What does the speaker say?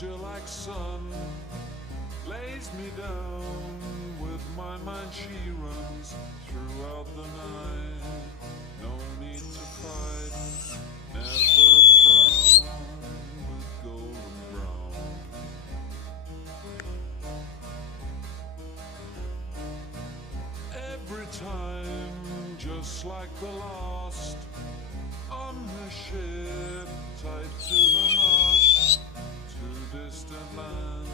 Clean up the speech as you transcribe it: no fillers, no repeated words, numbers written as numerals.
still like sun, lays me down. With my mind she runs throughout the night. No need to fight, never frown, with golden brown. Every time, just like the last, on the ship tied to the mast, to distant lands.